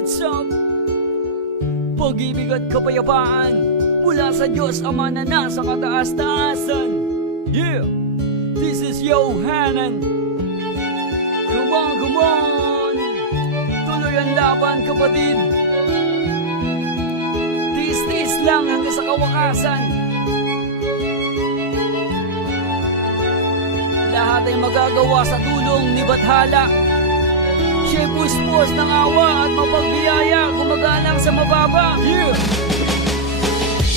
what's up? Pag-ibig at kapayapaan mula sa Diyos Ama na nasa kataas-taasan. Yeah! This is Yohanan. Come on! Tuloy ang laban, kapatid. Tiis-tiis lang hanggang sa kawakasan. Lahat ay magagawa sa tulong ni Bathala. Siya'y puspos ng awa at mapagbiyaya, gumagalang sa mababa. Yeah!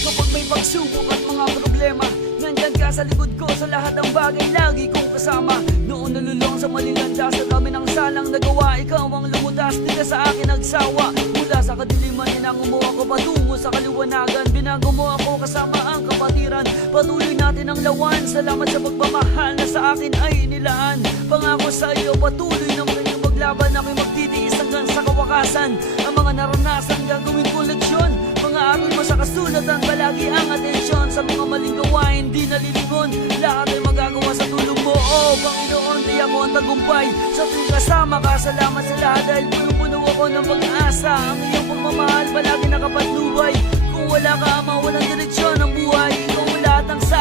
Kapag may pagsubok at mga problema, nandyan ka sa likod ko, sa lahat ng bagay lagi kong kasama. Noon nalulong sa malilanda, sa dami ng salang nagawa, ikaw ang lumutas, di ka sa akin nagsawa. Mula sa kadiliman, inango mo ako patungo sa kaliwanagan. Binago mo ako kasama ang kapatiran. Patuloy natin ang lawan, salamat sa pagmamahal na sa akin ay inilaan. Pangako sa iyo, patuloy na maglaban, ako'y magtitiis hanggang sa kawakasan. Ang mga naranasan gagawin kong leksyon, mga aral mo sa kasulatan, palagi ang atensyon. Sa mga maling gawain, di nalilingon, lahat ay magagawa sa tulong mo. Oh Panginoon, di ako ang tagumpay sa tuwing kasama ka. Salamat sa lahat dahil punong-puno ako ng pag-asa. Ang iyong pagmamahal palagi nakapatnubay. Kung wala ka, Ama, walang direksyon ng buhay. Ikaw lahat ng sa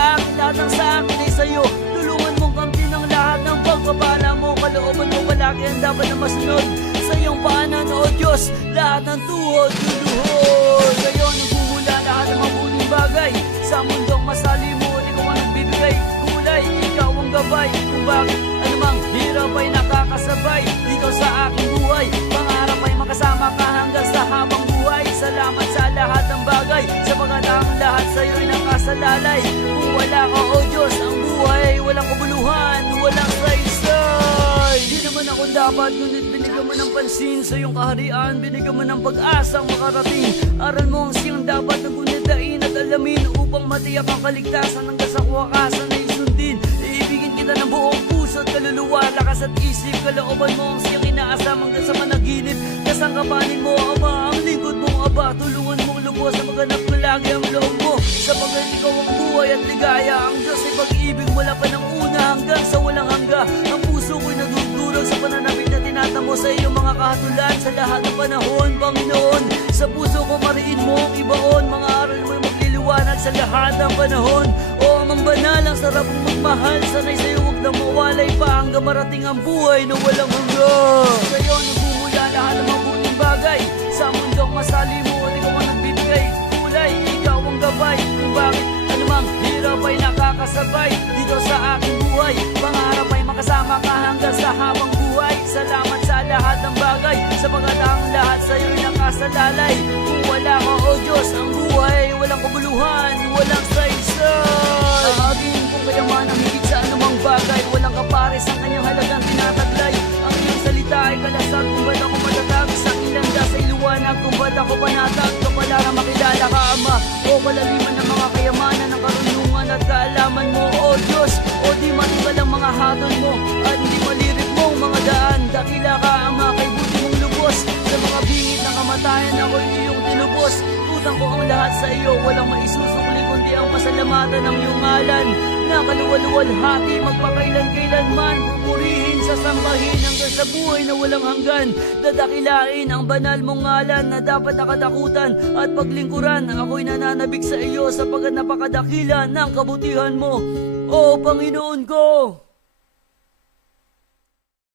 akin ay sa'yo. Tulungan mong kamtin ng lahat ng pagpapala mo. Kalooban mo palagi ang dapat na masunod. Sa iyong paanan, O Diyos, lahat ng tuhod, luluhod. Sa'yo nagmumula lahat ng mabuting bagay. Sa mundong masalimuot, ikaw ang nagbibigay kulay. Ikaw ang gabay, kung bakit anumang hirap ay nakakasabay dito sa aking buhay. Pangarap ay makasama ka hanggang sa habang buhay. Salamat sa lahat ng bagay, sapagkat ang lahat sa'yo ay nakasalalay. Kung wala ka, O Diyos, ang buhay walang kabuluhan, walang saysay. Di naman ako dapat, ngunit binigyan mo ng pansin sa iyong kaharian. Binigyan mo ng pag-asang makarating. Aral mo ang siyang dapat na gunitain at alamin, upang matiyak ang kaligtasan hanggang sa kawakasan ay sundin. Iibigin kita ng buong puso at kaluluwa, lakas at isip. Kalooban mo ang siyang inaasam hanggang sa managinip. Kasangkapanin mo, Ama, ang lingkod mong Aba. Tulungan mong lubos na maganap ko lagi ang loob mo, sapagkat ikaw ang buhay at ligaya. Ang Diyos ay pag-ibig mula pa ng una hanggang sa walang hangga. Ang puso ko'y nagdudurog sa pananabik na tinatamo sa iyong mga kahatulan sa lahat ng panahon, Panginoon. Sa puso ko mariin mo ang ibaon, mga aral mo'y magliliwanag sa lahat ng panahon. O Amang banal, ang sarap mong magmahal, sanay sa'yo huwag na mawalay pa hanggang marating ang buhay na walang hanggan. Sa'yo nagmumula lahat ng mabuting bagay. Sa mundong masalimuot, ikaw ang nagbibigay kulay. Ikaw ang gabay, kung bakit anumang hirap ay nakakasabay dito sa aking buhay. Pangarap ay makasama ka hanggang sa habang buhay. Salamat sa lahat ng bagay, sapagkat ang lahat sa'yo'y nakasalalay. Kung wala ka, O Diyos, ang buhay walang kabuluhan, walang saysay. Ang aking kung kayaman ang higit sa anumang bagay, walang kapares ang kanyang halagang tinataglay. Ang iyong salita ay kalasag, kung ba't ako matatag sa ilanda sa iluwanag, kung ba't ako panatag kapalara makilala ka, Ama. O kalaliman ng mga kayamanan ng karunungan at kaalaman mo, O Diyos. O di matibal ang mga hatol mo at di malirip mong mga daan. Dakila ka, Ama, kay buti mong lubos. Sa mga bingit ng kamatayan ako'y iyong tinubos. Utang ko ang lahat sa iyo, walang maisusukli kundi ang pasalamatan ng iyong ngalan. Nakaluwal-luwalhati, magpakailan-kailanman, pupurihin, sasambahin hanggang sa buhay na walang hanggan. Dadakilain ang banal mong ngalan na dapat nakatakutan at paglingkuran. Ako'y nananabik sa iyo sapagkat napakadakila ng kabutihan mo, O Panginoon ko.